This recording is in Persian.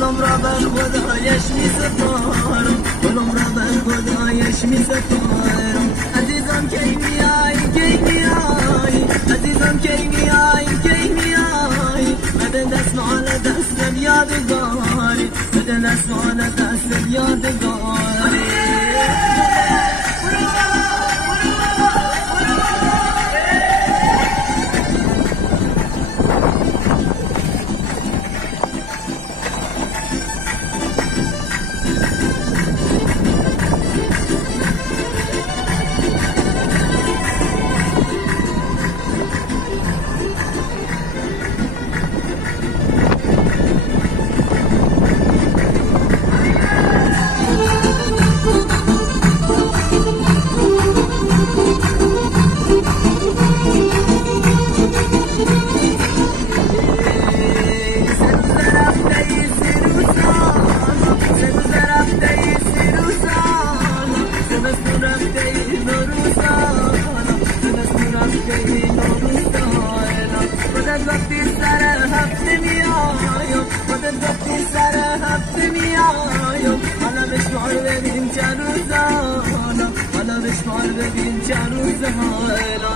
دلم را به خدایش می سپارم دلم را به خدایش می سپارم عزیزم کی میای عزیزم کی میای بده دستمال دست یادگاری بده دستمال دست یادگاری وقتی سر هفته میایم خودت وقتی سر هفته میایم حالا بشمار ببین چند روز حالا بشمار ببین چند روز حالا